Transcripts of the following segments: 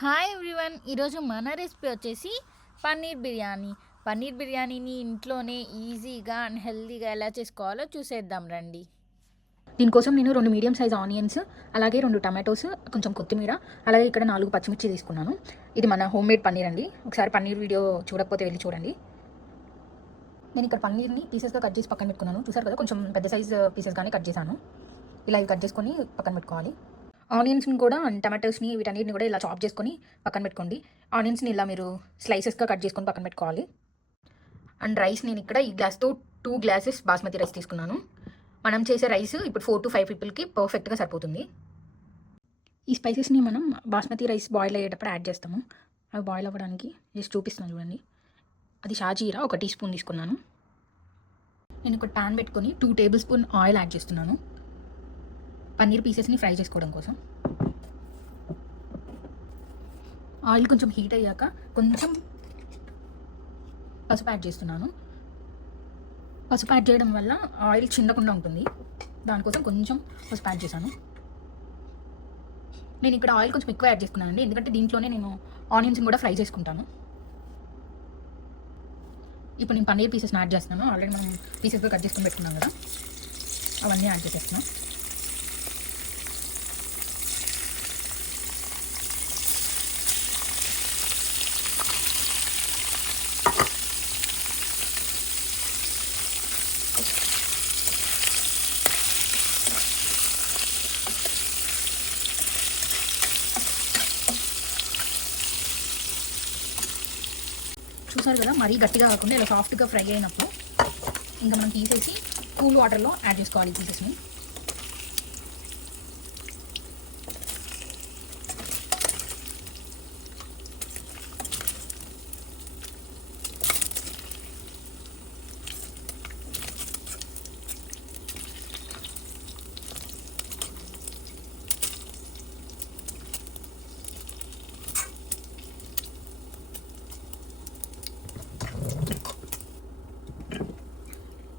Hi everyone ఈరోజు మన recipe వచ్చేసి పన్నీర్ బిర్యానీ. పన్నీర్ బిర్యానీని ఇంట్లోనే ఈజీగా అండ్ హెల్తీగా ఎలా చేసుకోవాలో చూసేద్దాం రండి. దీనికోసం నేను రెండు మీడియం సైజ్ ఆనియన్స్ అలాగే రెండు టమాటోస్ కొంచెం కొత్తిమీర అలాగే ఇక్కడ నాలుగు పచ్చిమిర్చి తీసుకున్నాను. ఇది మన హోమ్ మేడ్ పన్నీర్ అండి. ఒకసారి పన్నీర్ వీడియో చూడకపోతే వెళ్ళి చూడండి. నేను ఇక్కడ పన్నీర్ని పీసెస్గా కట్ చేసి పక్కన పెట్టుకున్నాను. చూసారు కదా కొంచెం పెద్ద సైజ్ పీసెస్గానే కట్ చేశాను. ఇలా ఇవి కట్ చేసుకొని పక్కన పెట్టుకోవాలి. ఆనియన్స్ని కూడా అండ్ టమాటోస్ని వీటన్నిటిని కూడా ఇలా చాప్ చేసుకొని పక్కన పెట్టుకోండి. ఆనియన్స్ని ఇలా మీరు స్లైసెస్గా కట్ చేసుకొని పక్కన పెట్టుకోవాలి. అండ్ రైస్ నేను ఇక్కడ ఈ గ్లాస్తో టూ గ్లాసెస్ బాస్మతి రైస్ తీసుకున్నాను. మనం చేసే రైస్ ఇప్పుడు ఫోర్ టు ఫైవ్ పీపుల్కి పర్ఫెక్ట్గా సరిపోతుంది. ఈ స్పైసెస్ని మనం బాస్మతి రైస్ బాయిల్ అయ్యేటప్పుడు యాడ్ చేస్తాము. అవి బాయిల్ అవ్వడానికి జస్ట్ చూపిస్తున్నాను చూడండి. అది షాజీరా ఒక టీ స్పూన్ తీసుకున్నాను. నేను ఒక ప్యాన్ పెట్టుకొని two tablespoon oil add చేస్తున్నాను. పన్నీర్ పీసెస్ని ఫ్రై చేసుకోవడం కోసం. ఆయిల్ కొంచెం హీట్ అయ్యాక కొంచెం పసుపు యాడ్ చేస్తున్నాను. పసుపు యాడ్ చేయడం వల్ల ఆయిల్ చిందకుండా ఉంటుంది. దానికోసం కొంచెం పసుపు యాడ్ చేశాను. నేను ఇక్కడ ఆయిల్ కొంచెం ఎక్కువ యాడ్ చేసుకున్నాను అండి ఎందుకంటే దీంట్లోనే నేను ఆనియన్స్ కూడా ఫ్రై చేసుకుంటాను. ఇప్పుడు నేను పన్నీర్ పీసెస్ యాడ్ చేస్తున్నాను. ఆల్రెడీ మనం పీసెస్గా కట్ చేసుకుని పెట్టుకున్నాం కదా. అవన్నీ యాడ్ చేసేస్తున్నాను చూసారు కదా మరీ గట్టిగా కాకుండా ఇలా సాఫ్ట్గా ఫ్రై అయినప్పుడు ఇంకా మనం తీసేసి కూల్ వాటర్లో యాడ్ చేసుకోవాలి పీసెస్ని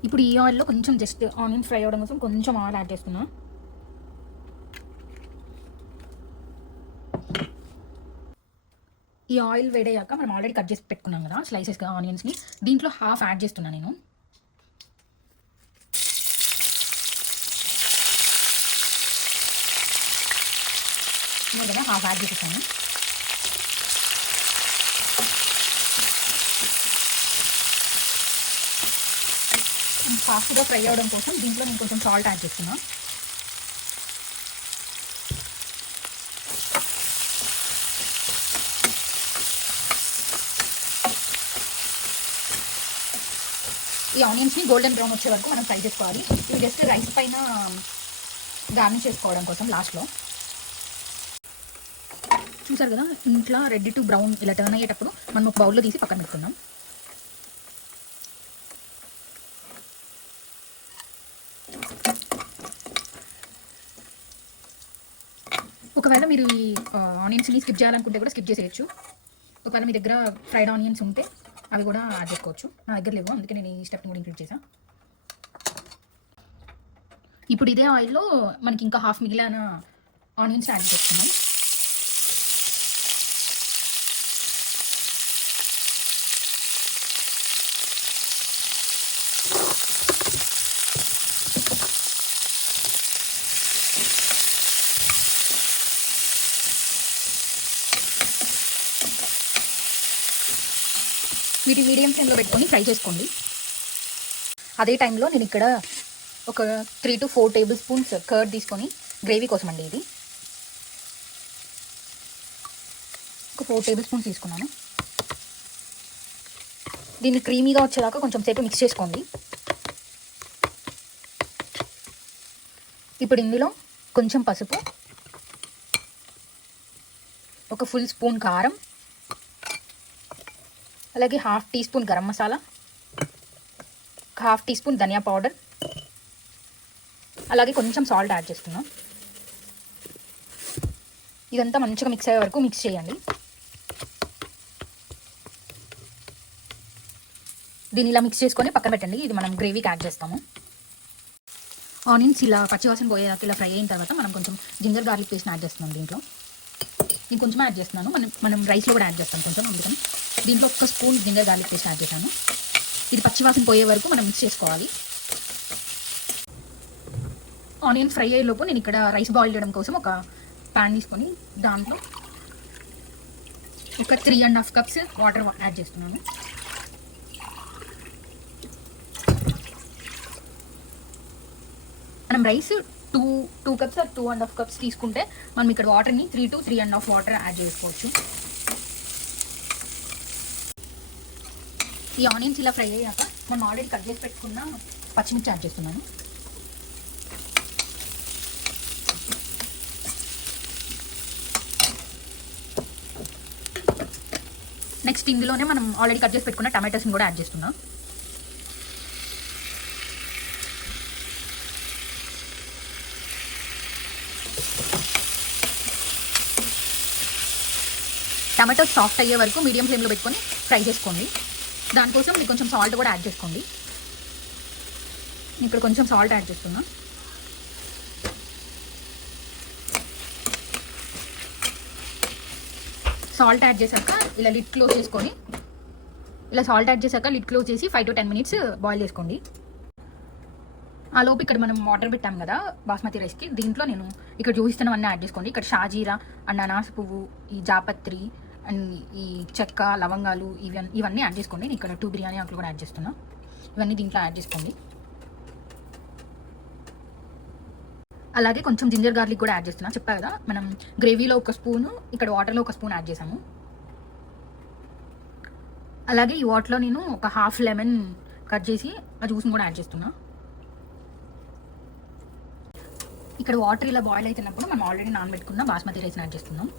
ఇప్పుడు ఈ ఆయిల్లో కొంచెం జస్ట్ ఆనియన్ ఫ్రై అవ్వడం కోసం కొంచెం ఆయిల్ యాడ్ చేస్తున్నా ఈ ఆయిల్ వేడయ్యాక మనం ఆల్రెడీ కట్ చేసి పెట్టుకున్నాం కదా స్లైసెస్గా ఆనియన్స్ని దీంట్లో హాఫ్ యాడ్ చేస్తున్నా నేను. కదా హాఫ్ యాడ్ చేసేసాను. ఫాస్ట్గా ఫ్రై అవ్వడం కోసం దీంట్లో నేను కొంచెం సాల్ట్ యాడ్ చేస్తున్నాను ఈ ఆనియన్స్ని గోల్డెన్ బ్రౌన్ వచ్చే వరకు మనం ఫ్రై చేసుకోవాలి. ఇవి జస్ట్ రైస్ పైన గార్నిష్ చేసుకోవడం కోసం లాస్ట్లో. చూసారు కదా ఇంట్లో రెడీ టు బ్రౌన్ ఇలా టర్న్ అయ్యేటప్పుడు మనం ఒక బౌల్లో తీసి పక్కన పెట్టుకున్నాం ఒకవేళ మీరు ఈ ఆనియన్స్ని స్కిప్ చేయాలనుకుంటే కూడా స్కిప్ చేసేయచ్చు. ఒకవేళ మీ దగ్గర ఫ్రైడ్ ఆనియన్స్ ఉంటే అవి కూడా యాడ్ చేసుకోవచ్చు. నా దగ్గర లేవు అందుకే నేను ఈ స్టెప్ని కూడా ఇంక్లూడ్ చేశాను ఇప్పుడు ఇదే ఆయిల్లో మనకి ఇంకా హాఫ్ మిగిలిన ఆనియన్స్ యాడ్ చేస్తున్నాం. వీటి మీడియం ఫ్లేమ్లో పెట్టుకొని ఫ్రై చేసుకోండి. అదే టైంలో నేను ఇక్కడ ఒక three to four tablespoons curd తీసుకొని గ్రేవీ కోసం అండి ఇది. ఒక ఫోర్ టేబుల్ స్పూన్స్ తీసుకున్నాను. దీన్ని క్రీమీగా వచ్చేదాకా కొంచెం సేపు మిక్స్ చేసుకోండి. ఇప్పుడు ఇందులో కొంచెం పసుపు ఒక ఫుల్ స్పూన్ కారం అలాగే half teaspoon garam masala half teaspoon dhania powder అలాగే కొంచెం సాల్ట్ యాడ్ చేస్తున్నాం ఇదంతా మంచిగా మిక్స్ అయ్యే వరకు మిక్స్ చేయండి. దీన్ని ఇలా మిక్స్ చేసుకొని పక్కన పెట్టండి. ఇది మనం గ్రేవీకి యాడ్ చేస్తాము. ఆనియన్స్ ఇలా పచ్చివాసన పోయేదాకా ఇలా ఫ్రై అయిన తర్వాత మనం కొంచెం జింజర్ గార్లిక్ పేస్ట్ యాడ్ చేస్తున్నాం దీంట్లో. నేను కొంచెం యాడ్ చేస్తున్నాను. మనం మనం రైస్లో కూడా యాడ్ చేస్తాం కొంచెం అందుకని. దీంట్లో ఒక spoon ginger garlic paste add చేశాను. ఇది పచ్చివాసన పోయే వరకు మనం మిక్స్ చేసుకోవాలి. ఆనియన్ ఫ్రై అయ్యేలోపు నేను ఇక్కడ రైస్ బాయిల్ చేయడం కోసం ఒక ప్యాన్ తీసుకొని దాంట్లో ఒక three and half cups water add చేస్తున్నాను. మనం rice two two cups two and half cups తీసుకుంటే మనం ఇక్కడ వాటర్ని three to three and half water add చేసుకోవచ్చు. ఈ ఆనియన్స్ ఇలా ఫ్రై అయ్యాక మనం ఆల్రెడీ కట్ చేసి పెట్టుకున్న పచ్చిమిర్చి యాడ్ చేస్తున్నాను. నెక్స్ట్ ఇందులోనే మనం ఆల్రెడీ కట్ చేసి పెట్టుకున్న టమాటోస్ని కూడా యాడ్ చేస్తున్నాం. టమాటో సాఫ్ట్ అయ్యే వరకు మీడియం ఫ్లేమ్లో పెట్టుకొని ఫ్రై చేసుకోండి. దానికోసం మీకు కొంచెం సాల్ట్ కూడా యాడ్ చేసుకోండి. ఇక్కడ కొంచెం సాల్ట్ యాడ్ చేస్తున్నా. సాల్ట్ యాడ్ చేశాక ఇలా లిడ్ క్లోజ్ చేసుకొని ఇలా సాల్ట్ యాడ్ చేశాక లిడ్ క్లోజ్ చేసి five to ten minutes boil చేసుకోండి. ఆ లోపు ఇక్కడ మనం వాటర్ పెట్టాం కదా బాస్మతి రైస్కి దీంట్లో నేను ఇక్కడ చూపిస్తున్నవన్నీ యాడ్ చేసుకోండి. ఇక్కడ షాజీరా అండ్ అనాస పువ్వు ఈ జాపత్రి అండ్ ఈ చెక్క లవంగాలు ఇవన్నీ ఇవన్నీ యాడ్ చేసుకోండి. నేను ఇక్కడ టూ బిర్యానీ ఆకులు కూడా యాడ్ చేస్తున్నా. ఇవన్నీ దీంట్లో యాడ్ చేసుకోండి. అలాగే కొంచెం జింజర్ గార్లిక్ కూడా యాడ్ చేస్తున్నా. చెప్పా కదా మనం గ్రేవీలో ఒక స్పూను ఇక్కడ వాటర్లో ఒక స్పూన్ యాడ్ చేసాము అలాగే ఈ వాటర్లో నేను ఒక హాఫ్ లెమన్ కట్ చేసి ఆ జ్యూస్ని కూడా యాడ్ చేస్తున్నా. ఇక్కడ వాటర్ ఇలా బాయిల్ అవుతున్నప్పుడు మనం ఆల్రెడీ నానబెట్టుకున్న బాస్మతి రైస్ యాడ్ చేస్తున్నాం.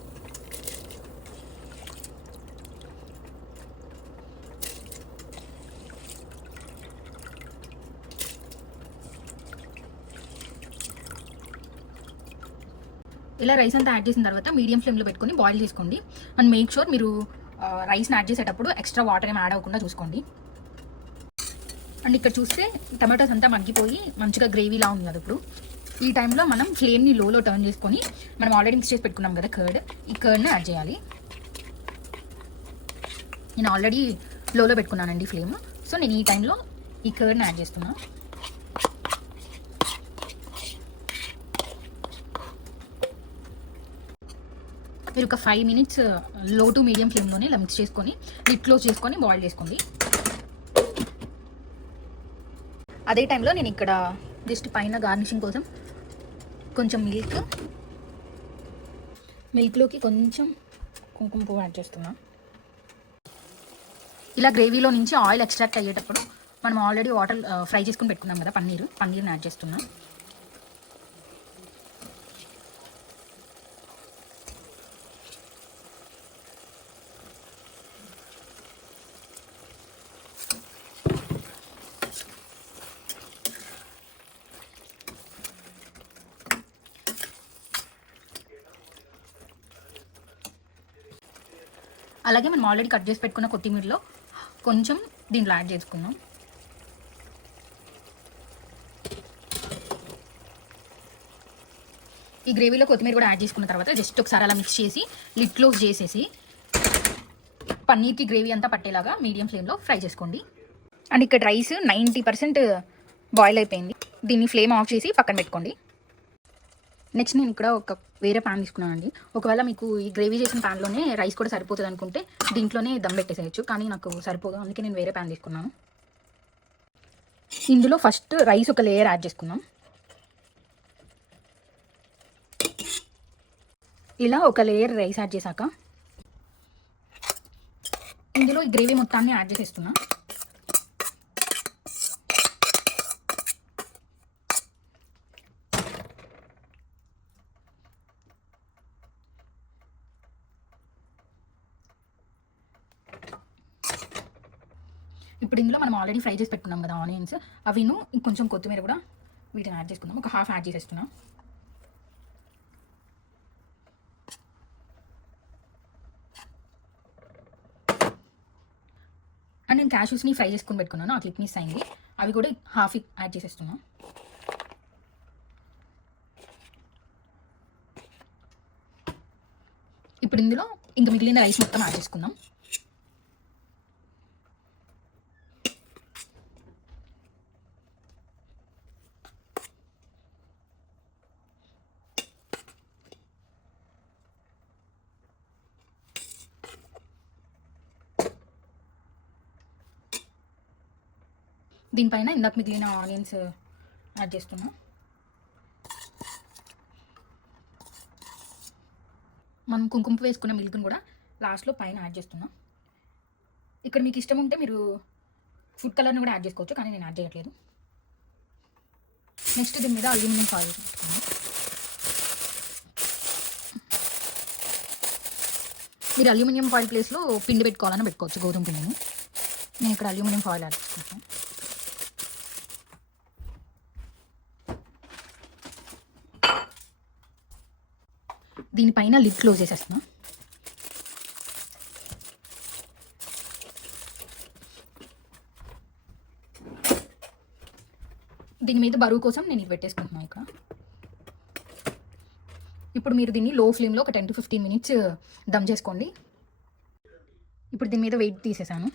ఇలా రైస్ అంతా యాడ్ చేసిన తర్వాత మీడియం ఫ్లేమ్లో పెట్టుకుని బాయిల్ చేసుకోండి. అండ్ మేక్ షూర్ మీరు రైస్ని యాడ్ చేసేటప్పుడు ఎక్స్ట్రా వాటర్ ఏం యాడ్ అవ్వకుండా చూసుకోండి. అండ్ ఇక్కడ చూస్తే టమాటోస్ అంతా మగ్గిపోయి మంచిగా గ్రేవీలా ఉంది కదా ఇప్పుడు. ఈ టైంలో మనం ఫ్లేమ్ని లోలో టర్న్ చేసుకొని మనం ఆల్రెడీ మిక్స్ చేసి పెట్టుకున్నాం కదా కర్డ్ ఈ కర్డ్ని యాడ్ చేయాలి. నేను ఆల్రెడీ లోలో పెట్టుకున్నానండి ఫ్లేమ్ సో నేను ఈ టైంలో ఈ కర్డ్ని యాడ్ చేస్తున్నాను మీరు ఒక ఫైవ్ మినిట్స్లో టు మీడియం ఫ్లేమ్లోనే ఇలా మిక్స్ చేసుకొని లిట్ క్లోజ్ చేసుకొని బాయిల్ చేసుకోండి. అదే టైంలో నేను ఇక్కడ జస్ట్ పైన గార్నిషింగ్ కోసం కొంచెం మిల్క్ మిల్క్లోకి కొంచెం కుంకుమ పువ్వు యాడ్ చేస్తున్నా. ఇలా గ్రేవీలో నుంచి ఆయిల్ ఎక్స్ట్రాక్ట్ అయ్యేటప్పుడు మనం ఆల్రెడీ వాటర్ ఫ్రై చేసుకుని పెట్టుకున్నాం కదా పన్నీర్. పన్నీర్ని యాడ్ చేస్తున్నాం. అలాగే మనం ఆల్రెడీ కట్ చేసి పెట్టుకున్న కొత్తిమీరలో కొంచెం దీంట్లో యాడ్ చేసుకుందాం. ఈ గ్రేవీలో కొత్తిమీర కూడా యాడ్ చేసుకున్న తర్వాత జస్ట్ ఒకసారి అలా మిక్స్ చేసి లిడ్ క్లోజ్ చేసేసి పన్నీర్కి గ్రేవీ అంతా పట్టేలాగా మీడియం ఫ్లేమ్లో ఫ్రై చేసుకోండి. అండ్ ఇక్కడ రైస్ నైంటీ పర్సెంట్ బాయిల్ అయిపోయింది. దీన్ని ఫ్లేమ్ ఆఫ్ చేసి పక్కన పెట్టుకోండి. నెక్స్ట్ నేను ఇక్కడ ఒక వేరే ప్యాన్ తీసుకున్నానండి. ఒకవేళ మీకు ఈ గ్రేవీ చేసిన ప్యాన్లోనే రైస్ కూడా సరిపోతుంది అనుకుంటే దీంట్లోనే దమ్ పెట్టేసేయచ్చు. కానీ నాకు సరిపోదు. అందుకే నేను వేరే ప్యాన్ తీసుకున్నాను. ఇందులో ఫస్ట్ రైస్ ఒక లేయర్ యాడ్ చేసుకున్నాం ఇలా ఒక లేయర్ రైస్ యాడ్ చేశాక ఇందులో ఈ గ్రేవీ మొత్తాన్ని యాడ్ చేసేస్తున్నాను ఇప్పుడు ఇందులో మనం ఆల్రెడీ ఫ్రై చేసి పెట్టుకున్నాం కదా ఆనియన్స్. అవిను కొంచెం కొత్తిమీర కూడా వీటిని యాడ్ చేసుకుందాం. ఒక హాఫ్ యాడ్ చేసేస్తున్నాం. అండ్ నేను క్యాషూస్ని ఫ్రై చేసుకుని పెట్టుకున్నాను. ఆ క్లిప్ మిస్ అయింది. అవి కూడా హాఫ్ యాడ్ చేసేస్తున్నాం. ఇప్పుడు ఇందులో ఇంకా మిగిలిన రైస్ మొత్తం యాడ్ చేసుకుందాం. దీనిపైన ఇందాక మిగిలిన ఆనియన్స్ uh, యాడ్ చేస్తున్నాం. మనం కుంకుమ వేసుకున్న మిల్క్ని కూడా లాస్ట్లో పైన యాడ్ చేస్తున్నాం. ఇక్కడ మీకు ఇష్టం ఉంటే మీరు ఫుడ్ కలర్ని కూడా యాడ్ చేసుకోవచ్చు కానీ నేను యాడ్ చేయట్లేదు. నెక్స్ట్ దీని మీద అల్యూమినియం ఫాయిల్ పెట్టుకున్నాను మీరు అల్యూమినియం ఫాయిల్ ప్లేస్లో పిండి పెట్టుకోవాలని పెట్టుకోవచ్చు గోధుమ పిండిని. నేను ఇక్కడ అల్యూమినియం ఫాయిల్ యాడ్ చేసుకుంటాను దీనిపైన లిడ్ క్లోజ్ చేసేస్తున్నా. దీని మీద బరువు కోసం నేను ఇది పెట్టేసుకుంటున్నాను ఇక్కడ. ఇప్పుడు మీరు దీన్ని లో ఫ్లేమ్లో ఒక ten to fifteen minutes dum చేసుకోండి. ఇప్పుడు దీని మీద వెయిట్ తీసేసాను.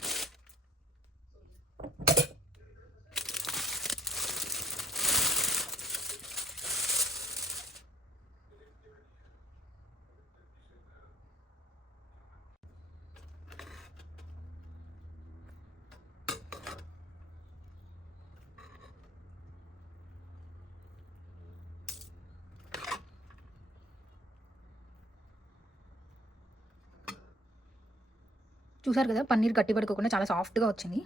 చూసారు కదా పన్నీర్ గట్టి పడుకోకుండా చాలా సాఫ్ట్గా వచ్చింది.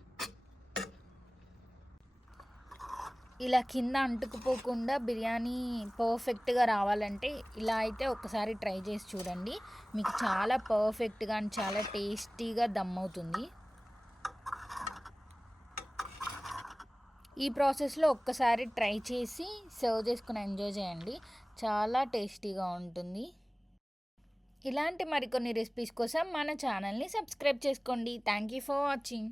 ఇలా కింద అంటుకుపోకుండా బిర్యానీ పర్ఫెక్ట్గా రావాలంటే ఇలా అయితే ఒకసారి ట్రై చేసి చూడండి. మీకు చాలా పర్ఫెక్ట్గా అండ్ చాలా టేస్టీగా దమ్ అవుతుంది. ఈ ప్రాసెస్లో ఒక్కసారి ట్రై చేసి సర్వ్ చేసుకుని ఎంజాయ్ చేయండి. చాలా టేస్టీగా ఉంటుంది. ఇలాంటి మరికొన్ని రెసిపీస్ కోసం మన ఛానల్ని సబ్స్క్రైబ్ చేసుకోండి. Thank you for watching